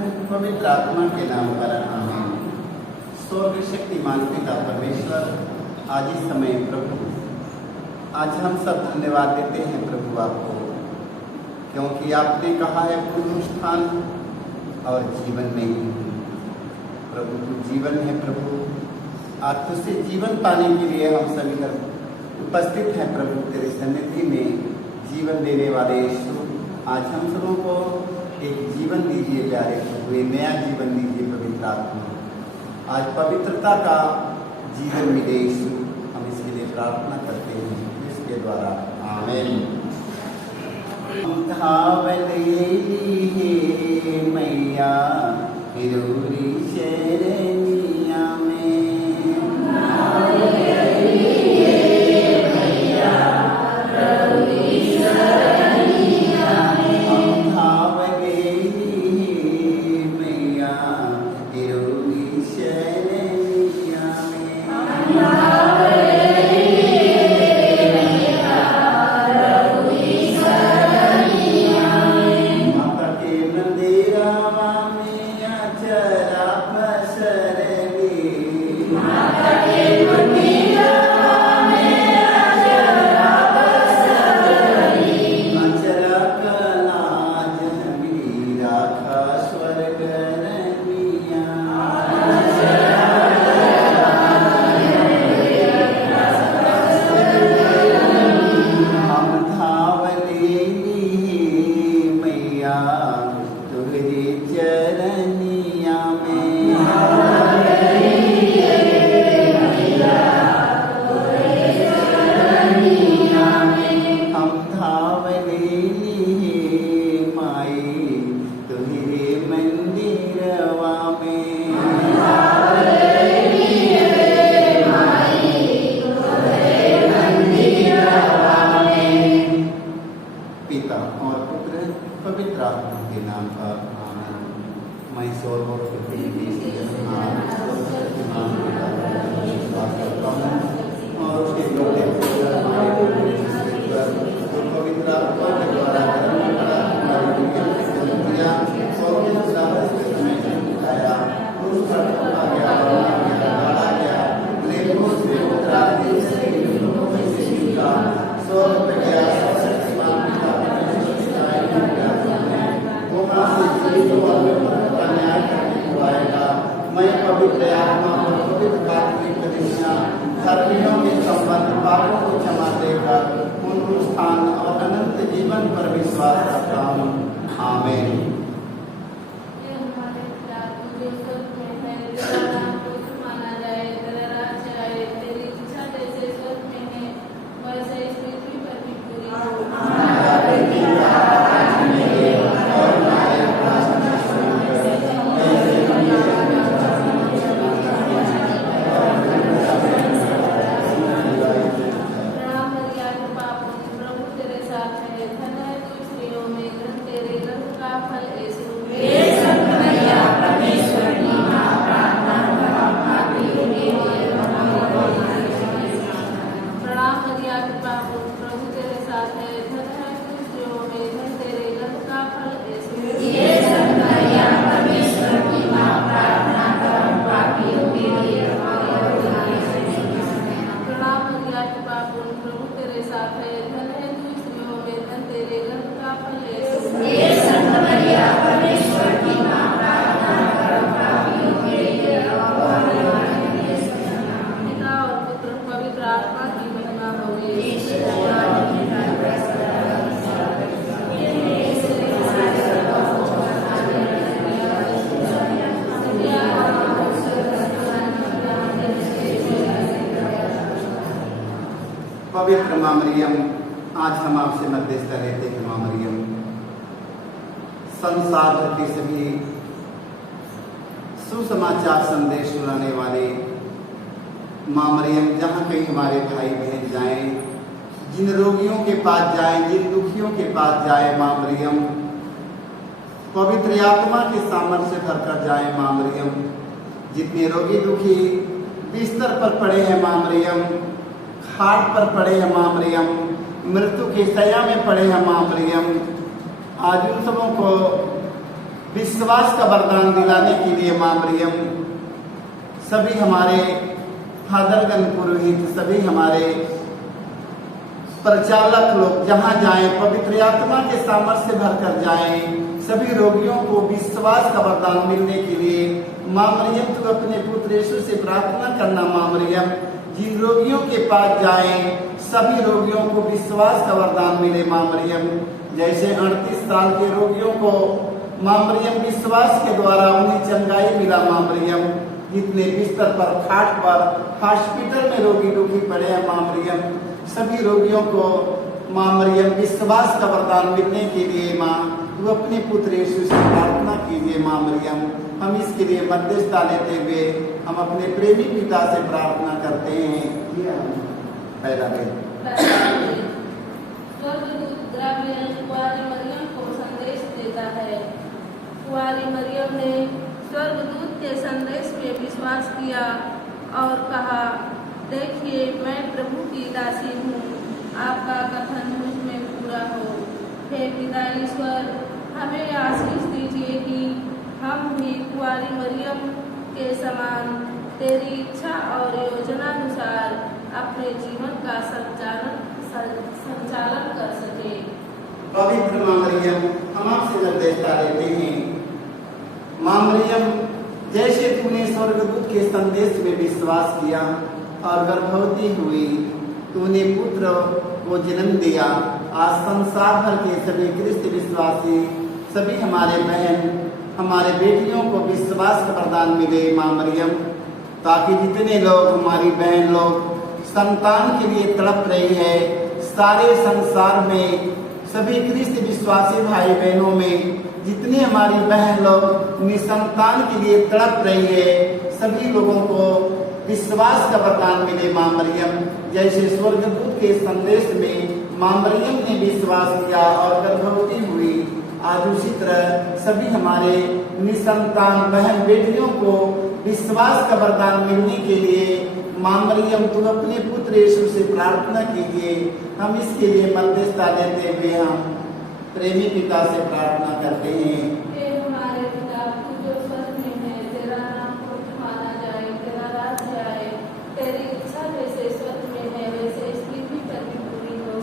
पवित्र आत्मा के नाम पर आमीन। स्वर्ग शक्तिमान पिता परमेश्वर, आज इस समय प्रभु, आज हम सब धन्यवाद देते हैं प्रभु आपको, क्योंकि आपने कहा है पुनरुत्थान और जीवन में ही प्रभु तू जीवन है प्रभु। आज तुझसे जीवन पाने के लिए हम सभी उपस्थित हैं प्रभु तेरे सन्निधि में। जीवन देने वाले यीशु, आज हम सबों को एक जीवन दीजिए प्यारे प्रभु, एक नया जीवन दीजिए पवित्र आत्मा। आज पवित्रता का जीवन मिले यीशु, हम इसके लिए प्रार्थना करते हैं इसके द्वारा, आमीन। मैया हिरूरी शरणिया में, पवित्र माँ मरियम, आज हम आपसे मध्यस्थता लेते हैं। माँ मरियम, संसार भर के सभी सुसमाचार संदेश सुनाने वाले माँ मरियम, जहाँ कहीं हमारे भाई बहन जाएं, जिन रोगियों के पास जाएं, जिन दुखियों के पास जाएं, माँ मरियम पवित्र आत्मा के सामर्थ्य भर कर जाएं। माँ मरियम, जितने रोगी दुखी बिस्तर पर पड़े हैं माँ मरियम, खाट पर पड़े हैं माँ मरियम, मृत्यु के शैया में पड़े हैं माँ मरियम, आज उन सबों को विश्वास का वरदान दिलाने के लिए मां मरियम सभी हमारे फादरगण पुरोहित, सभी हमारे प्रचालक लोग जहां जाएं पवित्र आत्मा के सामर्थ्य से भरकर जाएं। सभी रोगियों को विश्वास का वरदान मिलने के लिए मां मरियम तू अपने पुत्र यीशु से प्रार्थना करना। मां मरियम जिन रोगियों के पास जाएं सभी रोगियों को विश्वास का वरदान मिले। मां मरियम जैसे 38 साल के रोगियों को मां मरियम विश्वास के द्वारा उन्हें चंगाई मिला। मां मरियम जितने बिस्तर पर खाट पर हॉस्पिटल में रोगी दुखी पड़े हैं मां मरियम सभी रोगियों को मां मरियम विश्वास का वरदान मिलने के लिए मां तू अपने पुत्र यीशु से प्रार्थना कीजिए। मां मरियम हम इसके लिए मध्यस्थता लेते हुए हम अपने प्रेमी पिता से प्रार्थना करते हैं। पहला कुंवारी मरियम को संदेश देता है। कुंवारी मरियम ने स्वर्गदूत के संदेश में विश्वास किया और कहा, देखिए मैं प्रभु की दासी हूँ, आपका कथन मुझ में पूरा हो। हे पिता ईश्वर, हमें आशीष दीजिए कि हम भी कुंवारी मरियम के समान तेरी इच्छा और योजनानुसार अपने जीवन का संचालन कर सके। पवित्र मां मरियम हम आपसे निर्देशता लेते हैं। मां मरियम जैसे तूने स्वर्गदूत के संदेश में विश्वास किया और गर्भवती हुई, तूने पुत्र को जन्म दिया। आज संसार भर के सभी ख्रिस्त विश्वासी सभी हमारे बहन हमारे बेटियों को विश्वास का वरदान मिले। मां मरियम ताकि जितने लोग हमारी बहन लोग संतान के लिए तड़प रही है सारे संसार में सभी ख्रिस्त विश्वासी भाई बहनों में जितने हमारी बहन लोग निसंतान के लिए तड़प रही है सभी लोगों को विश्वास का वरदान मिले। मां मरियम जैसे स्वर्गदूत के संदेश में मां मरियम ने विश्वास किया और गर्भवती हुई, आज उसी तरह सभी हमारे निसंतान बहन बेटियों को विश्वास का वरदान मिलने के लिए मां मरियम तुम अपने पुत्र यीशु से प्रार्थना कीजिए। हम इसके लिए मध्यस्थता लेते हुए हम प्रेमी पिता से प्रार्थना करते हैं। हमारे पिता तू जो स्वर्ग में है, तेरा नाम माना जाए, तेरा राज्य आए, तेरी इच्छा जैसे स्वर्ग में है वैसे इस पृथ्वी पर भी पूरी हो।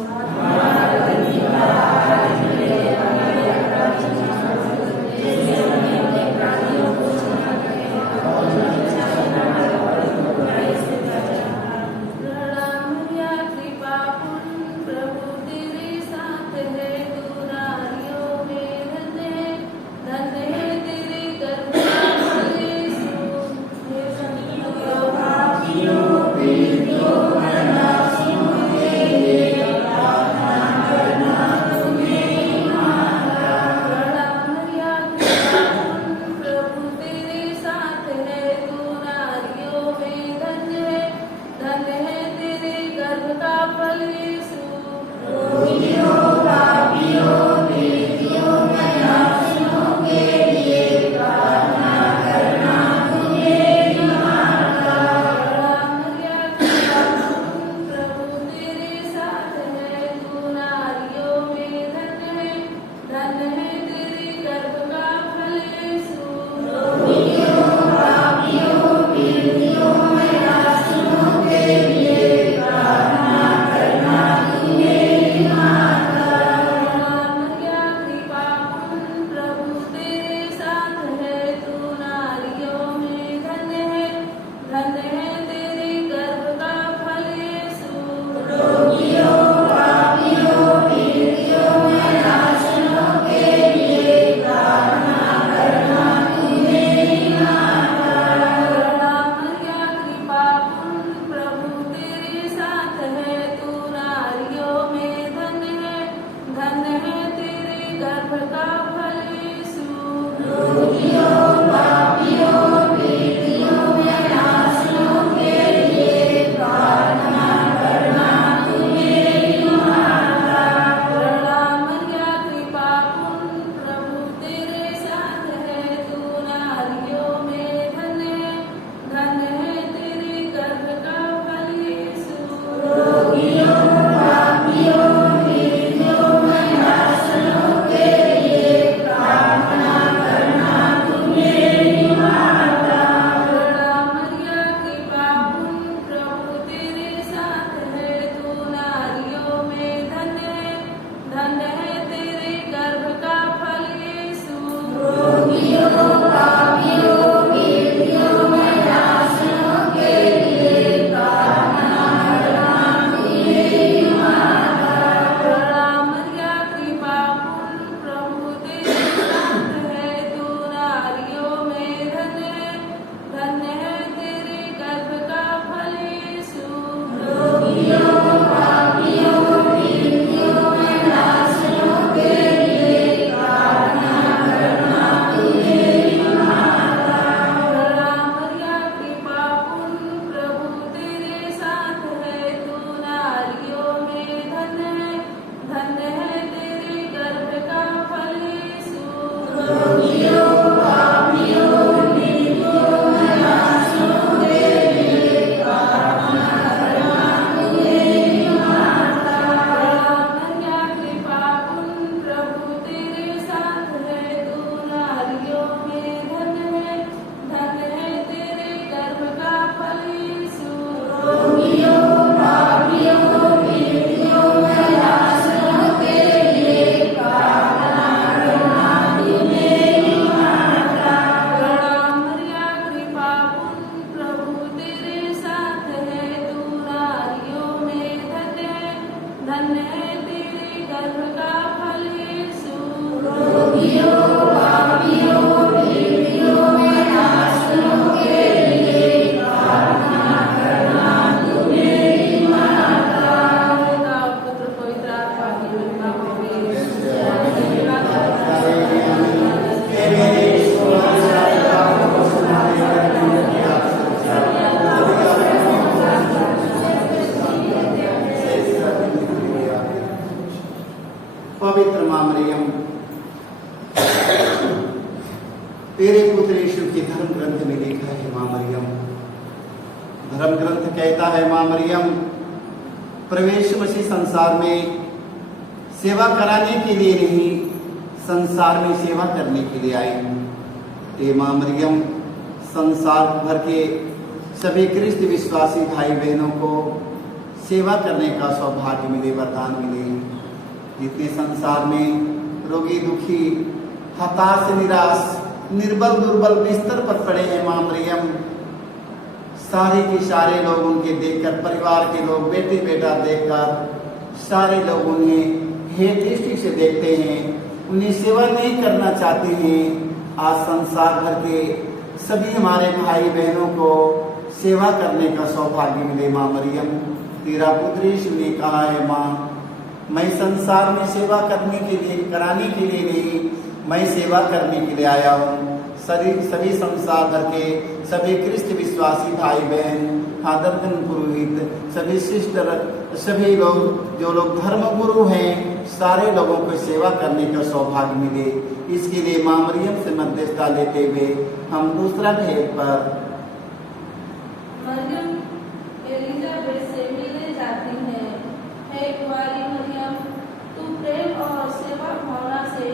तेरे पुत्र यीशु के धर्म ग्रंथ में लिखा है मां मरियम, धर्म ग्रंथ कहता है मां मरियम प्रवेश मसीह संसार में सेवा कराने के लिए नहीं, संसार में सेवा करने के लिए आई। ये मां मरियम संसार भर के सभी क्रिस्त विश्वासी भाई बहनों को सेवा करने का सौभाग्य मिले, वरदान मिले। जितने संसार में रोगी, दुखी, हताश, निराश, निर्बल, दुर्बल बिस्तर पर पड़े हैं मां मरियम, सारे के सारे लोग उनके देखकर, परिवार के लोग, बेटे बेटा देखकर सारे लोग उन्हें हेट दृष्टि से देखते हैं, उन्हें सेवा नहीं करना चाहते हैं। आज संसार भर के सभी हमारे भाई बहनों को सेवा करने का सौभाग्य मिले मां मरियम। तेरा पुत्र यीशु ने कहा है मां, मैं संसार में सेवा करने के लिए, कराने के लिए नहीं, मैं सेवा करने के लिए आया हूँ। सभी संसार भर के सभी क्रिस्त विश्वासी भाई बहन, आदर्शन पुरोहित, सभी सिस्टर, सभी लोग जो लोग धर्म गुरु हैं, सारे लोगों को सेवा करने का सौभाग्य मिले। इसके लिए मां मरियम से मध्यस्थता लेते हुए हम दूसरा ढेर पर मरियम एलिजाबेथ से मिलने जाती है। हे कुंवारी मरियम, तू प्रेम और सेवा भावना से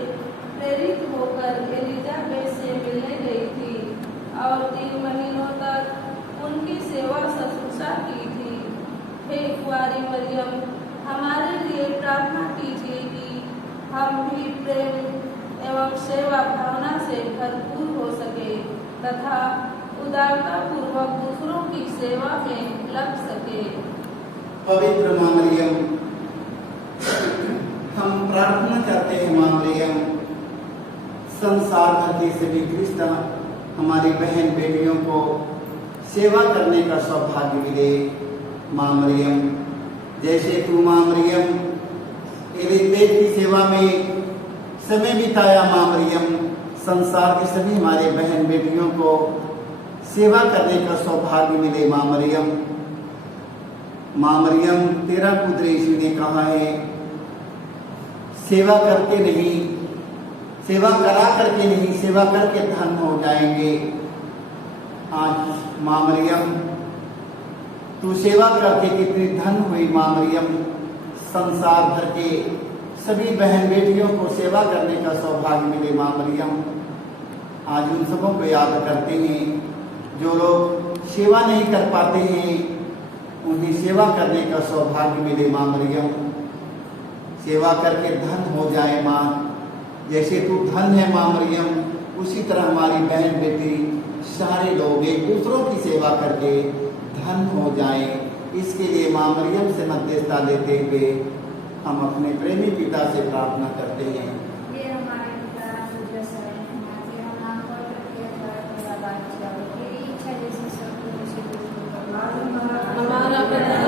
प्रेरित होकर एलिजाबेथ से मिलने गई थी और 3 महीनों तक उनकी सेवा शुश्रूषा की थी। हे कुंवारी मरियम, हमारे लिए प्रार्थना कीजिए कि हम भी प्रेम एवं सेवा भावना से भरपूर हो सके तथा उदारता पूर्वक दूसरों की सेवा में लग सके। पवित्र मां मरियम, हम प्रार्थना करते हैं मां मरियम, संसार भर के सभी क्रिस्ता हमारी बहन बेटियों को सेवा करने का सौभाग्य मिले। मां मरियम, जैसे तू मां मरियम एलिजाबेथ की सेवा में समय बिताया मां मरियम, संसार के सभी हमारे बहन बेटियों को सेवा करने का सौभाग्य मिले मां मरियम। मां मरियम, तेरा पुत्र यीशु ने कहा है, सेवा करके नहीं, सेवा करा करके नहीं, सेवा करके धन हो जाएंगे। आज मां मरियम, तू सेवा करके कितनी धन हुई मां मरियम। संसार भर के सभी बहन बेटियों को सेवा करने का सौभाग्य मिले मां मरियम। आज उन सबों को याद करते हैं जो लोग सेवा नहीं कर पाते हैं, उन्हें सेवा करने का सौभाग्य मिले मां मरियम। सेवा करके धन हो जाए मां, जैसे तू धन है मां मरियम, उसी तरह हमारी बहन बेटी सारे लोग एक दूसरों की सेवा करके धन हो जाएं। इसके लिए मां मरियम से मध्यस्थता लेते हुए हम अपने प्रेमी पिता से प्रार्थना करते हैं। हमारा पिता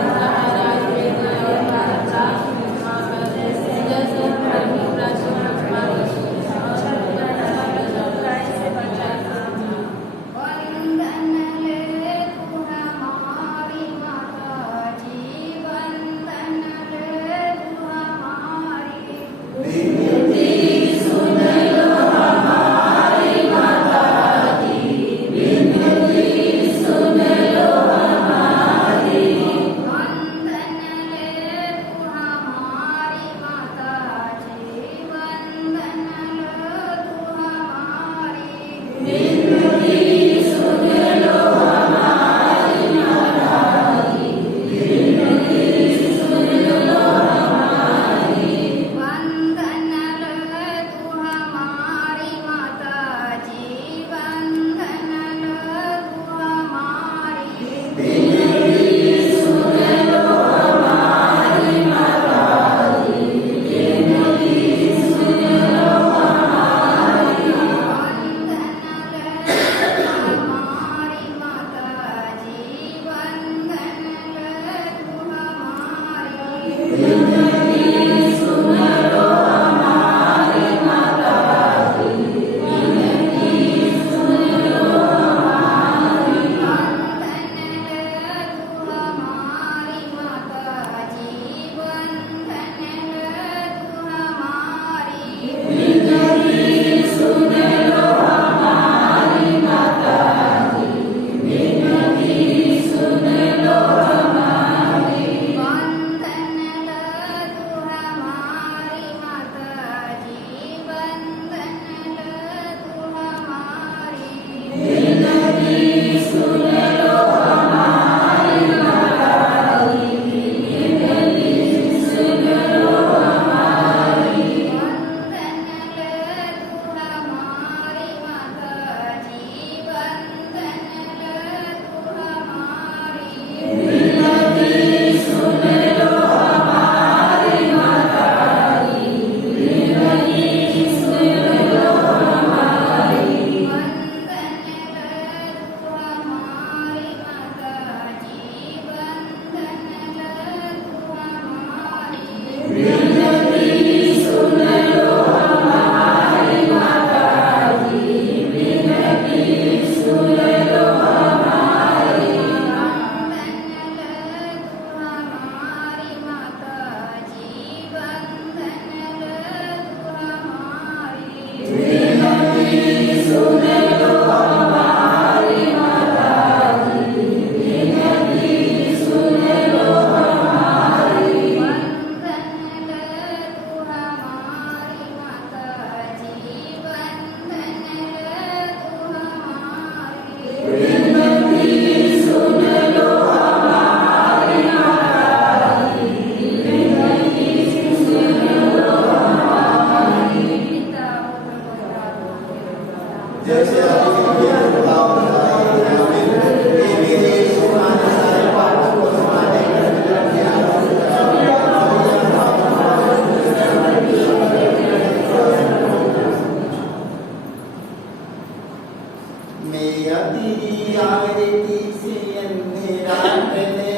मेरा तेरी आरती से अंधेरा टले,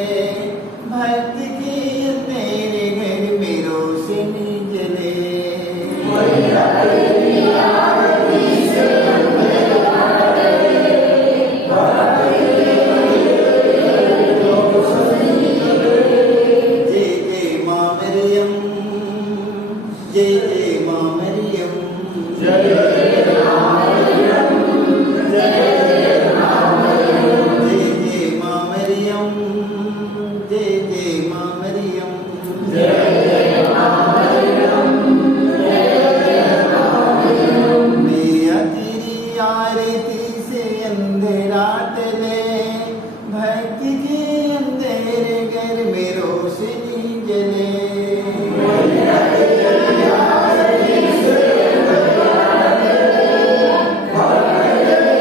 भक्त के तेरे घर में रोशनी जले। मेरा तेरी आरती से अंधेरा टले, भक्त के रोशनी जले। जय जय माँ मरियम, जय जय माँ मरियम, जय जय माँ मरियम, जय जय माँ मरियम, जय जय माँ मरियम, जय जय माँ मरियम, जय जय माँ मरियम, जय जय माँ मरियम। मेरा तेरी आरती से अंधेरा टले, भक्त के अंधेरे घर में रोशनी जले। मेरा तेरी आरती से अंधेरा टले, भक्त के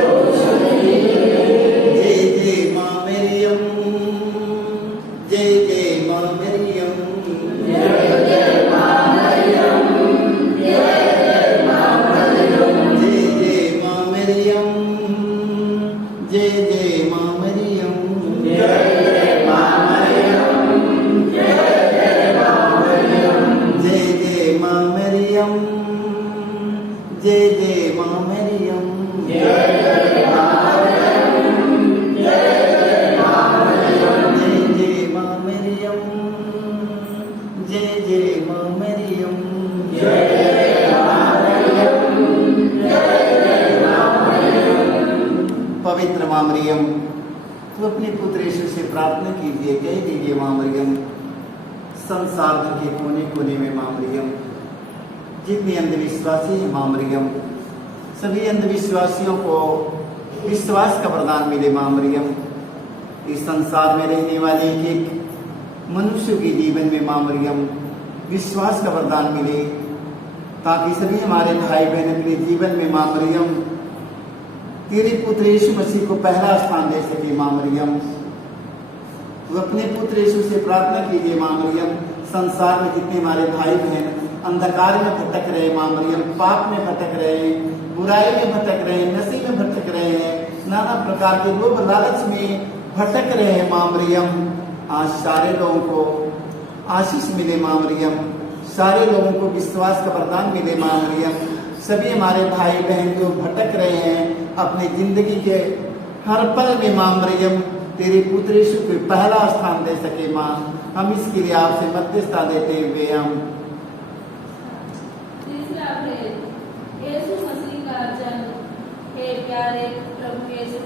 रोशनी जले। जय जय माँ मरियम, जय जय माँ मरियम, जय जय माँ मरियम, जय जय माँ मरियम, जय जय माँ मरियम, जय जय माँ मरियम, जय जय माँ मरियम, जय जय माँ मरियम, जय जय माँ मरियम, जय जय माँ मरियम, जय जय माँ मरियम, जय जय माँ मरियम, जय जय माँ मरियम, जय जय माँ मरियम, जय जय माँ मरियम, जय जय माँ मरियम। पवित्र माँ मरियम, तू अपने पुत्र यीशु से प्रार्थना कीजिए, कह दीजिए माँ मरियम, संसार भर के कोने कोने में माँ मरियम जितने अंधविश्वासी हैं माँ मरियम, सभी अंधविश्वासियों को विश्वास का वरदान मिले माँ मरियम। इस संसार में रहने वाले एक एक मनुष्य के जीवन में माँ मरियम विश्वास का वरदान मिले, ताकि सभी हमारे भाई बहन अपने जीवन में माँ मरियम तेरे पुत्र यीशु मसीह को पहला स्थान दे सके माँ मरियम। तो अपने पुत्र यीशु से प्रार्थना कीजिए माँ मरियम, संसार में जितने हमारे भाई बहन अंधकार में भटक रहे माँ मरियम, पाप में भटक रहे हैं, बुराई में भटक रहे हैं, नशे में भटक रहे हैं, नाना प्रकार के लोभ लालच में भटक रहे हैं माँ मरियम, आज सारे लोगों को आशीष मिले माँ मरियम, सारे लोगों को विश्वास का वरदान मिले माँ मरियम। सभी हमारे भाई बहन जो भटक रहे हैं अपने जिंदगी के हर पल में माँ मरियम तेरे पुत्र यीशु को पहला स्थान दे सके माँ, हम इसके लिए आपसे मध्यस्थता देते हुए हम तीसरा भेद, यीशु मसीह का जन्म। हे प्यारे प्रभु यीशु,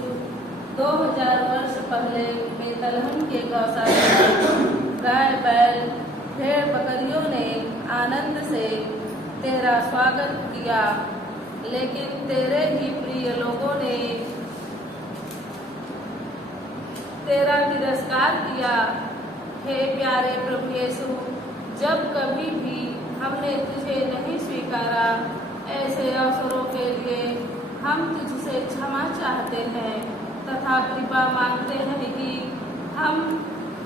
2000 वर्ष पहले बेतलहम के गौशाला में गाय बैल भेड़ बकरियों ने आनंद से तेरा स्वागत किया, लेकिन तेरे ही प्रिय लोगों ने तेरा तिरस्कार किया। हे प्यारे प्रभु यीशु, जब कभी भी हमने तुझे नहीं स्वीकारा, ऐसे अवसरों के लिए हम तुझसे क्षमा चाहते हैं तथा कृपा मांगते हैं कि हम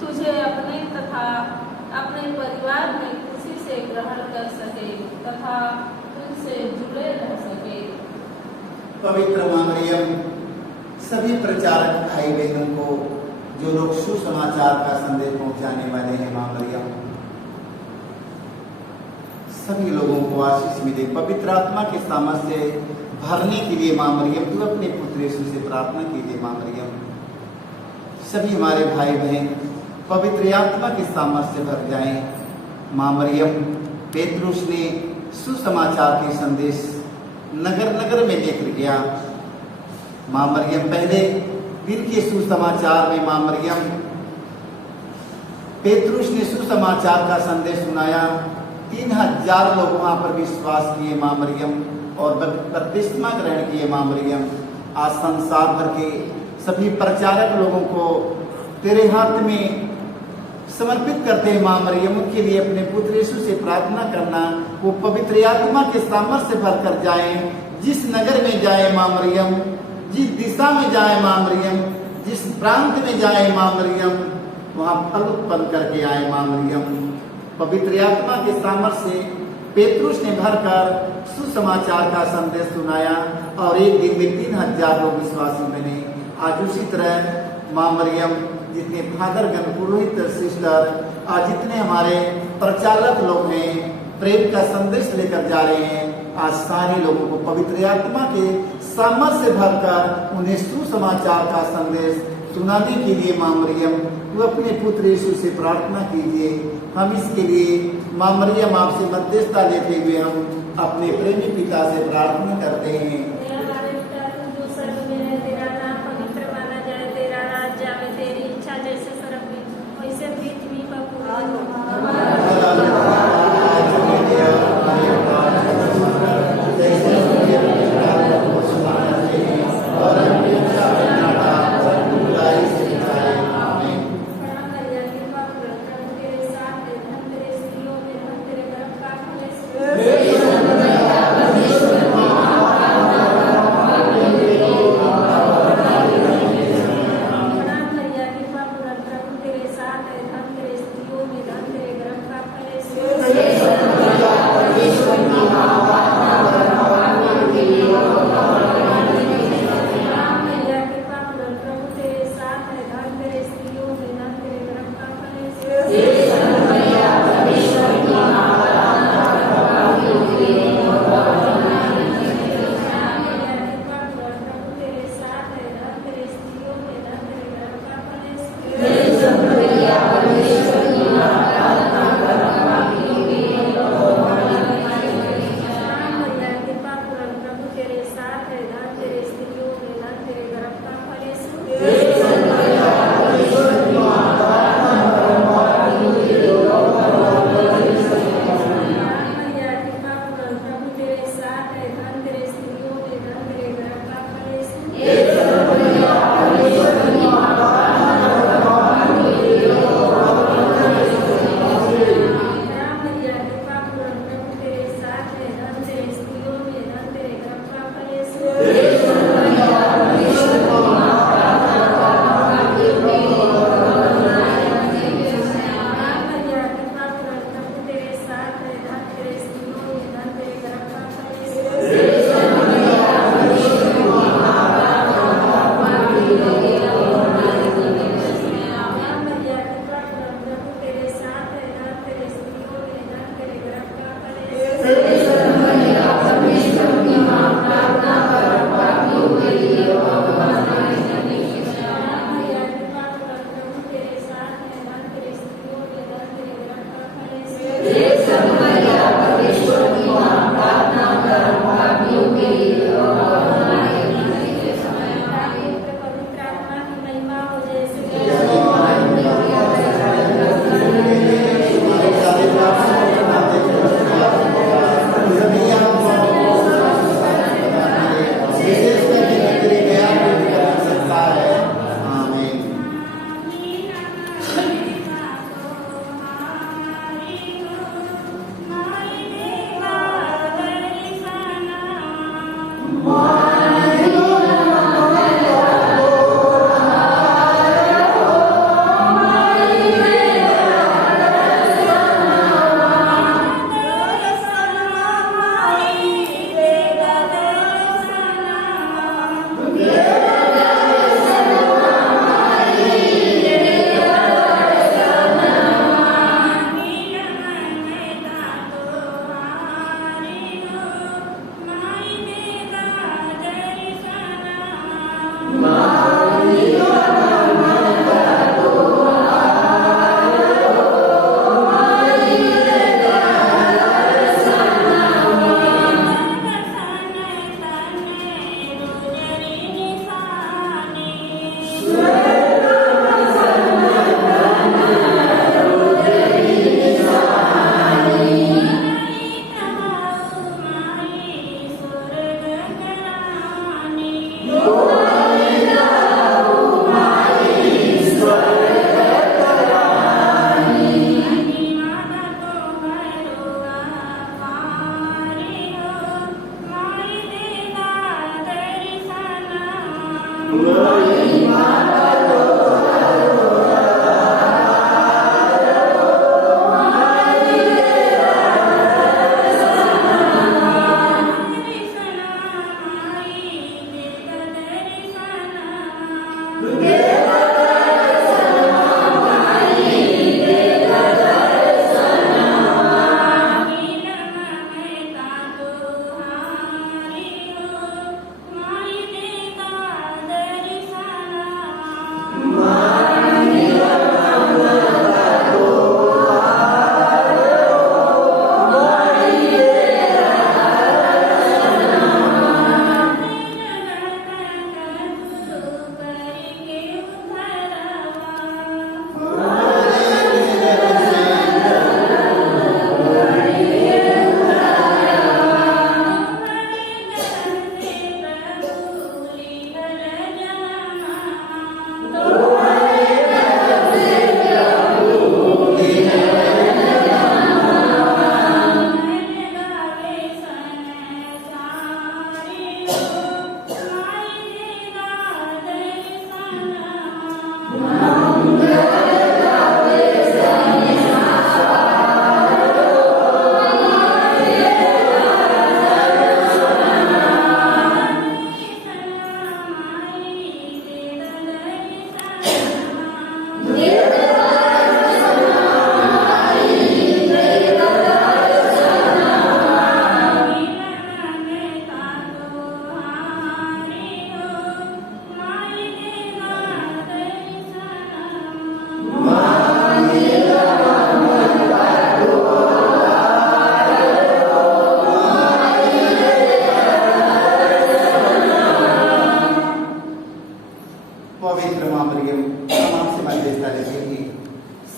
तुझे अपने तथा अपने परिवार में खुशी से ग्रहण कर सके तथा तुझसे जुड़े रह सके। पवित्र माँ मरियम, सभी प्रचारक भाई बहनों को जो लोग सुसमाचार का संदेश पहुंचाने वाले हैं माँ मरियम, सभी लोगों को आशीष मिले, पवित्र आत्मा के सामर्थ्य से भरने के लिए माँ मरियम तू अपने पुत्र यीशु से प्रार्थना कीजिए माँ मरियम। सभी हमारे भाई बहन पवित्र आत्मा के सामर्थ्य से भर जाएं माँ मरियम। पेतरुस ने सुसमाचार के संदेश नगर नगर में लेकर गया माँ मरियम। पहले दिन के सुसमाचार में माँ मरियम पेतरुस ने सुसमाचार का संदेश सुनाया, 3000 लोग वहां पर विश्वास किए माँ मरियम और बपतिस्मा ग्रहण किए माँ मरियम। आज संसार भर के सभी प्रचारक लोगों को तेरे हाथ में समर्पित करते हैं माँ मरियम। उनके लिए अपने पुत्र यीशु से प्रार्थना करना, वो पवित्र आत्मा के सामर्थ्य से भर कर जाए, जिस नगर में जाए माँ मरियम, जिस दिशा में जाए माँ मरियम, जिस प्रांत में जाए माँ मरियम, वहाँ फल उत्पन्न करके आए माँ मरियम। पवित्र आत्मा के सामर्थ्य से पेतरुस ने भरकर सुसमाचार का संदेश सुनाया और एक दिन में 3000 लोग विश्वासी बने। आज उसी तरह माँ मरियम, जितने फादर गण, पुरोहित, सिस्टर, आज जितने हमारे प्रचालक लोग हैं, प्रेम का संदेश लेकर जा रहे हैं, आज सारे लोगों को पवित्र आत्मा के सामर्थ से भरकर उन्हें सुसमाचार का संदेश सुनाने के लिए माँ मरियम, वो अपने पुत्र यीशु से प्रार्थना कीजिए। हम इसके लिए माँ मरियम आपसे मध्यस्थता लेते हुए हम अपने प्रेमी पिता से प्रार्थना करते हैं।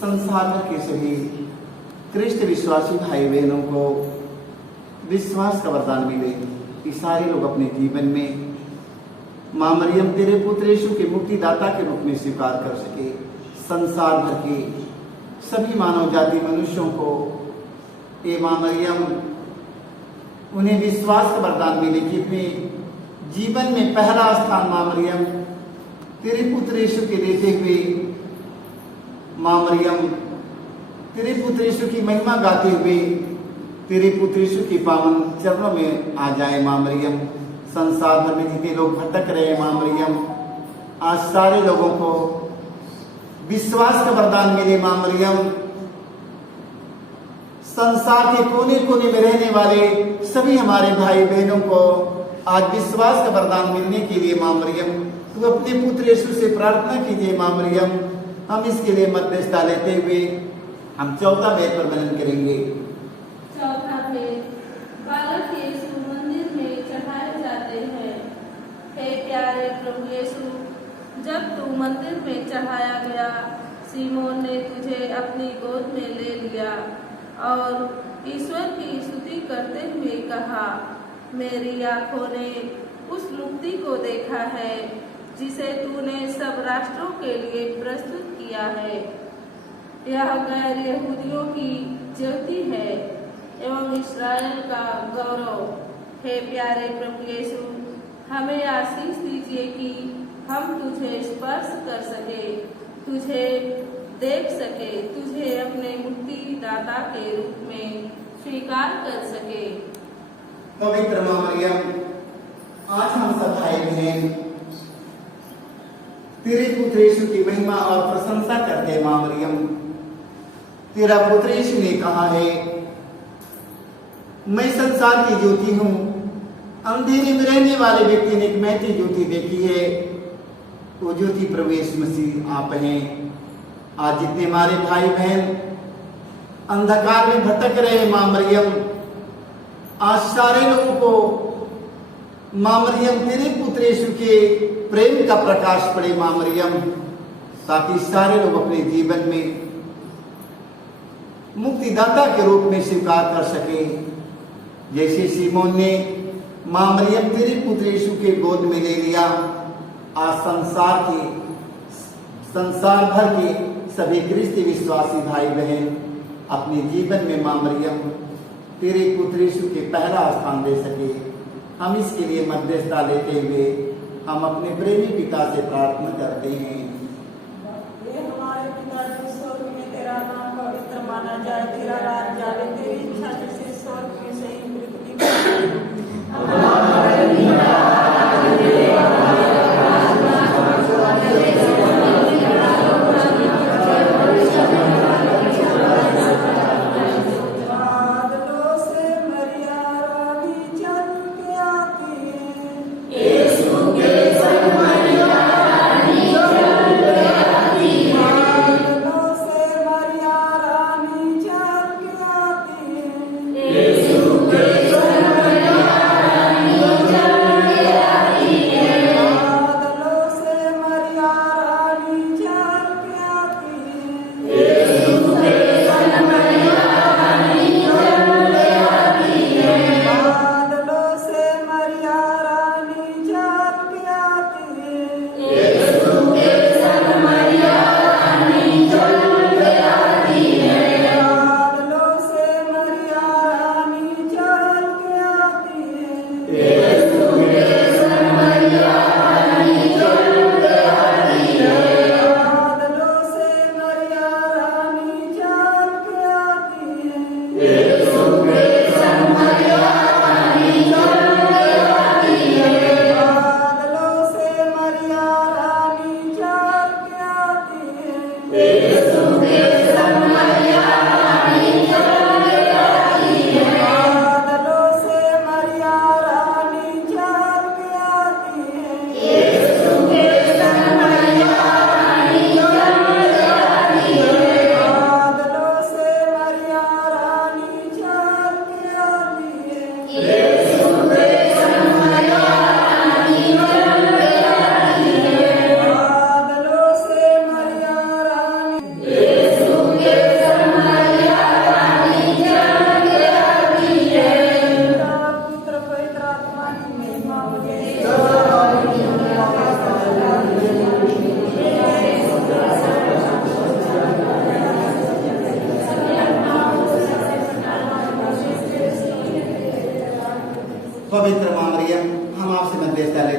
संसार भर के सभी कृष्ण विश्वासी भाई बहनों को विश्वास का वरदान मिले कि सारे लोग अपने जीवन में मां मरियम तेरे पुत्र यीशु के मुक्तिदाता के रूप में स्वीकार कर सके। संसार भर के सभी मानव जाति मनुष्यों को ये मां मरियम उन्हें विश्वास का वरदान मिले कि अपने जीवन में पहला स्थान मां मरियम तेरे पुत्र यीशु के देते हुए मां मरियम तेरे पुत्र यीशु की महिमा गाते हुए तेरे पुत्र यीशु के पावन चरणों में आ जाए। मां मरियम संसार भर में जितने लोग भटक रहे मां मरियम आज सारे लोगों को विश्वास का वरदान मिले। मां मरियम संसार के कोने कोने में रहने वाले सभी हमारे भाई बहनों को आज विश्वास का वरदान मिलने के लिए मां मरियम तू अपने पुत्र यीशु से प्रार्थना कीजिए। मां मरियम हम इसके लिए मध्यस्थता लेते हुए हम चौथा भेद पर वर्णन करेंगे। चौथा भेद, बालक यीशु मंदिर में चढ़ाए जाते हैं। हे प्यारे प्रभु यीशु, जब तू मंदिर में चढ़ाया गया, सीमोन ने तुझे अपनी गोद में ले लिया और ईश्वर की स्तुति करते हुए कहा, मेरी आंखों ने उस मुक्ति को देखा है जिसे तूने सब राष्ट्रों के लिए प्रस्तुत किया है। यह गैर यहूदियों की ज्योति है एवं इस्राएल का गौरव। हे प्यारे प्रभु यीशु, हमें आशीष दीजिए कि हम तुझे स्पर्श कर सके, तुझे देख सके, तुझे अपने मुक्तिदाता के रूप में स्वीकार कर सके। पवित्र मां मरियम, आज हम सब भाई बहन तेरे पुत्र यीशु की महिमा और प्रशंसा करते हैं। मां मरियम, तेरा पुत्र यीशु ने कहा है, मैं संसार की ज्योति हूं। अंधेरे में रहने वाले व्यक्ति ने एक महती ज्योति देखी है, वो ज्योति प्रभु यीशु मसीह आप हैं। आज जितने हमारे भाई बहन अंधकार में भटक रहे मां मरियम, आज सारे लोगों को मां मरियम तेरे पुत्र यीशु के प्रेम का प्रकाश पड़े। मां मरियम, ताकि सारे लोग अपने जीवन में मुक्तिदाता के रूप में स्वीकार कर सके। जैसे सीमोन ने मां मरियम तेरे पुत्र यीशु के गोद में ले लिया, आज संसार भर के सभी ख्रिस्ती विश्वासी भाई बहन अपने जीवन में मां मरियम तेरे पुत्र यीशु के पहला स्थान दे सके। हम इसके लिए मध्यस्थता लेते हुए हम अपने प्रेमी पिता से प्रार्थना करते हैं। ये हमारे पिता जो स्वर्ग में तेरा नाम पवित्र माना जाए, तेरा राज्य आवे, तेरी इच्छा जैसे स्वर्ग में सही पृथ्वी पर। हमारा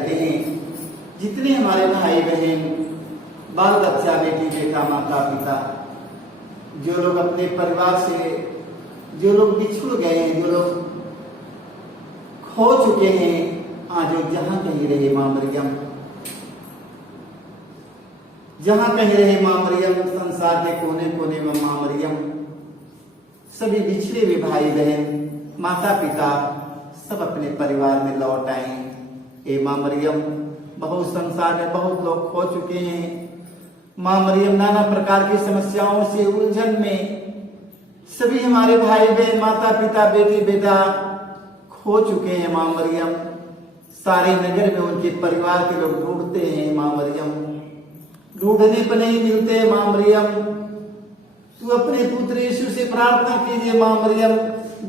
देते हैं। जितने हमारे भाई बहन, बाल बच्चा, बेटी बेटा, माता पिता, जो लोग अपने परिवार से, जो लोग बिछुड़ गए हैं, जो लोग खो चुके हैं, आज वो जहां कहीं रहे मां मरियम, जहां कहीं रहे मां मरियम, संसार के कोने कोने में मां मरियम, सभी बिछड़े हुए भाई बहन, माता पिता सब अपने परिवार में लौट आए। ए मां मरियम, बहुत संसार में बहुत लोग खो चुके हैं। मां मरियम, नाना प्रकार की समस्याओं से उलझन में सभी हमारे भाई बहन, माता पिता, बेटी बेटा खो चुके हैं। मां मरियम, सारे नगर में उनके परिवार के लोग ढूंढते हैं। मां मरियम, ढूंढने पर नहीं मिलते। मां मरियम, तू अपने पुत्र यीशु से प्रार्थना कीजिए। मां मरियम,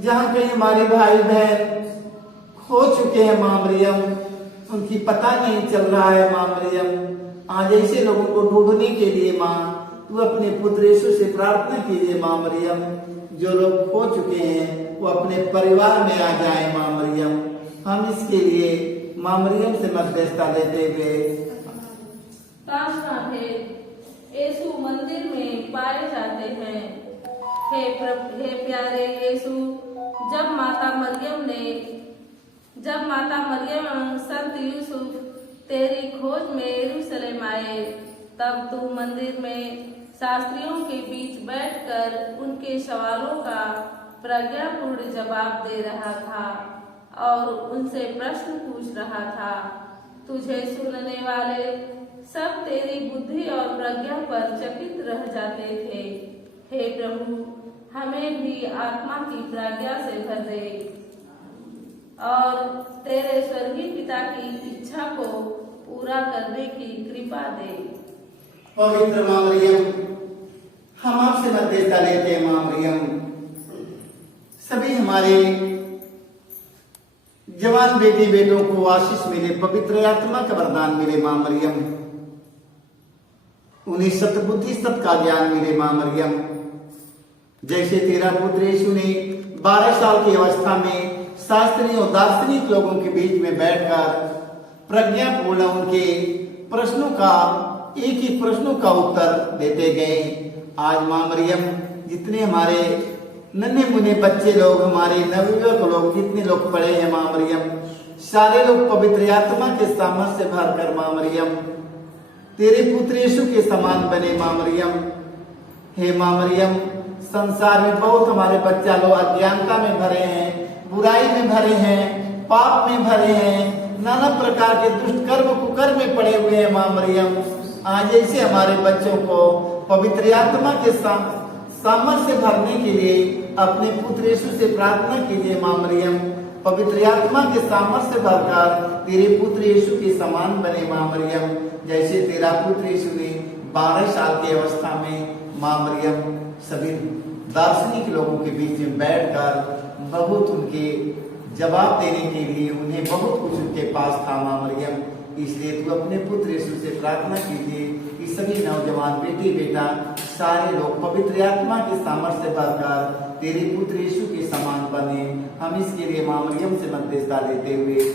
जहां कहीं हमारे भाई बहन खो चुके हैं, मां मरियम, उनकी पता नहीं चल रहा है। मां मरियम, आज ऐसे लोगों को ढूंढने के लिए मां, तू अपने पुत्र यीशु से प्रार्थना कीजिए। मां मरियम, जो लोग खो चुके हैं वो अपने परिवार में आ जाए। मां मरियम, हम इसके लिए मां मरियम से मध्यस्थता लेते हुए प्रार्थना है। यीशु मंदिर में पाए जाते हैं। हे प्यारे यीशु, जब माता मरियम एवं संत यूसुफ तेरी खोज में यरूशलेम आए, तब तू मंदिर में शास्त्रियों के बीच बैठकर उनके सवालों का प्रज्ञापूर्ण जवाब दे रहा था और उनसे प्रश्न पूछ रहा था। तुझे सुनने वाले सब तेरी बुद्धि और प्रज्ञा पर चकित रह जाते थे। हे प्रभु, हमें भी आत्मा की प्रज्ञा से भर दे और तेरे स्वर्गीय पिता की इच्छा को पूरा करने की कृपा दे। पवित्र मां मरियम, हम आपसे मध्यस्थता लेते हैं। मां मरियम, सभी हमारे जवान बेटी बेटों को आशीष मिले, पवित्र आत्मा का वरदान मिले। मां मरियम, उन्हें सतबुद्धि सत का ज्ञान मिले। मां मरियम, जैसे तेरा पुत्र यीशु ने 12 साल की अवस्था में शास्त्रियों और दार्शनिक लोगों के बीच में बैठकर प्रज्ञापूर्ण उनके प्रश्नों का, एक ही प्रश्नों का उत्तर देते गए। आज मां मरियम, जितने हमारे नन्हे मुन्ने बच्चे लोग, हमारे नवयुवक लोग, जितने लोग पढ़े हैं, मां मरियम, सारे लोग पवित्र आत्मा के सामर्थ्य से भरकर मां मरियम तेरे पुत्र यीशु के समान बने। मां मरियम, हे मां मरियम, संसार में बहुत हमारे बच्चा लोग अज्ञानता में भरे हैं, बुराई में भरे हैं, पाप में भरे हैं, नाना प्रकार के दुष्ट कर्म कुकर्म में पड़े हुए हैं। मां मरियम, आज ऐसे हमारे बच्चों को पवित्र आत्मा के सामर्थ्य से भरने के लिए अपने पुत्र यीशु से प्रार्थना कीजिए। मां मरियम, पवित्र आत्मा के सामर्थ्य से भरकर तेरे पुत्र यीशु के समान बने। मां मरियम, जैसे तेरा पुत्र यीशु ने 12 साल की अवस्था में, मां मरियम, सभी दार्शनिक लोगों के बीच में बैठकर बहुत उनके जवाब देने के लिए, उन्हें बहुत कुछ उनके पास था। मां मरियम, इसलिए तू अपने पुत्र यीशु से प्रार्थना कीजिए कि सभी नौजवान बेटी बेटा सारे लोग पवित्र आत्मा के सामर्थ्य से भरकर तेरे पुत्र यीशु के समान बने। हम इसके लिए मां मरियम से मध्यस्थता लेते हुए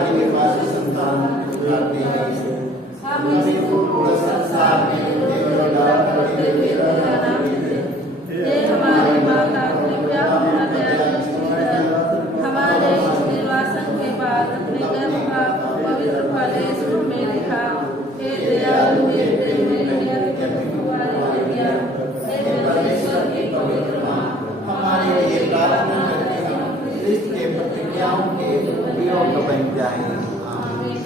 के निर्वासित संतान को पुकारते हैं। हमें पूर्ण संसार में देवदार करते तेरा नाम लेते। हे हमारी माता कृपया हमारे हमारे निर्वासन के बाद अपने गर्भ का पवित्र फल यीशु में लिखा। हे दयालु हे प्रेममय कुंवारी कन्या, हे परमेश्वर की पवित्र माँ, हमारे लिए प्रार्थना करते हैं। क्रिस्त के प्रतिज्ञाओं के उपयोग बन जाए। आमीन।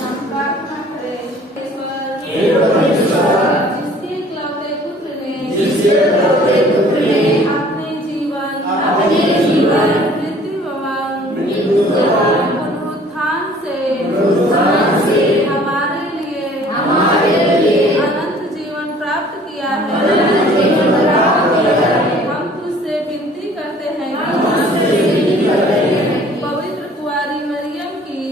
हम प्रार्थना करें। जिसके इकलौते पुत्र ने अपने जीवन मृत्यु एवं पुनरुत्थान से हमारे लिए अनंत जीवन प्राप्त किया है। हम तुझसे विनती करते हैं पवित्र कुंवारी मरियम की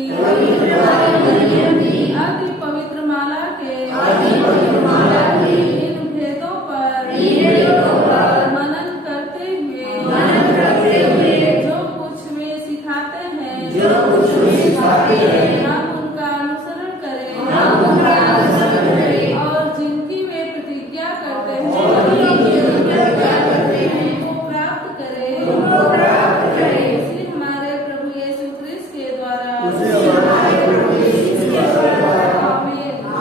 अति पवित्र माला के इन भेदों पर मनन करते हुए जो कुछ वे सिखाते हैं हम उनका अनुसरण करें और जिनकी वे प्रतिज्ञा करते हैं वो प्राप्त करें। इसलिए हमारे प्रभु यीशु क्रिस्त के द्वारा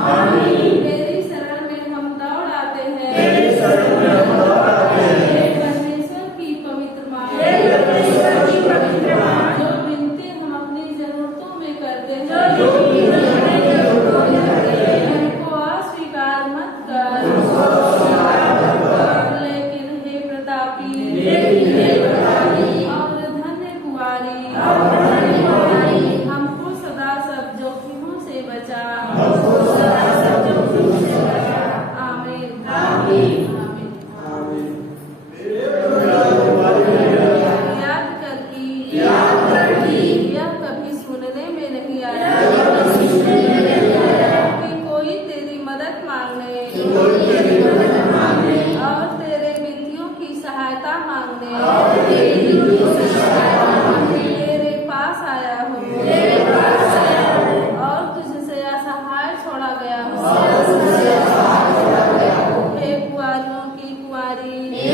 आमीन। तेरी शरण में हम दौड़ आते हैं। परमेश्वर की पवित्र माँ, जो विनती हम अपनी जरूरतों में करते हैं उनको अस्वीकार मत कर। लेकिन हे प्रतापी और धन्य कुंवारी, हमको सदा सब जोखिमों से बचा। आमीन। आमीन। याद कर कि यह कभी सुनने में नहीं आया कि कोई तेरी मदद मांगने और तेरे विधियों की सहायता मांगने तेरे पास आया हो और तुझसे असहाय छोड़ा गया हो। हे कुंवारियों की कुंवारी, हे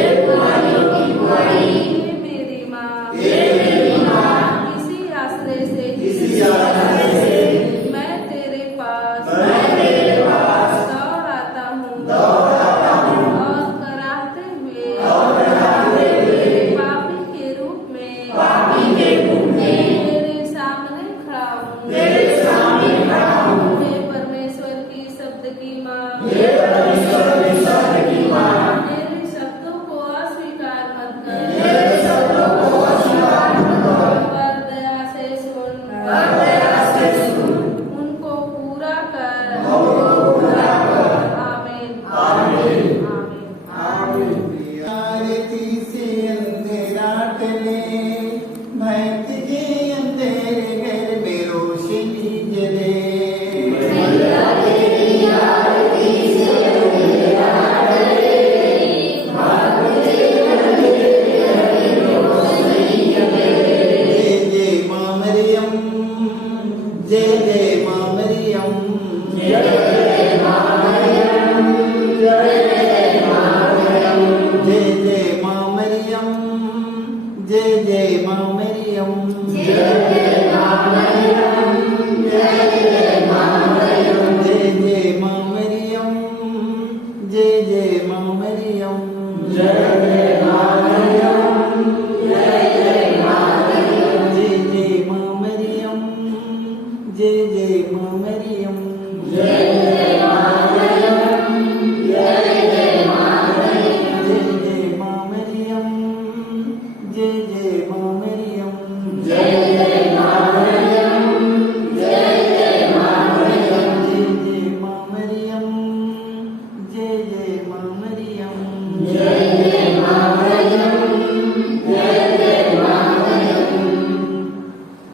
मेरी माँ, इसी आश्रय से मैं तेरे पास दौड़ आता हूँ और कराहते हुए पापी के रूप में तेरे सामने खड़ा हूँ। हे परमेश्वर की शब्द की माँ, मेरे शब्दों को अस्वीकार मत कर। पर दया से सुन, उनको पूरा कर। आमीन। आरती से अंधेरा टले, भक्त के अंधेरे घर में रोशनी जले। जय जय माँ मरियम, जय जय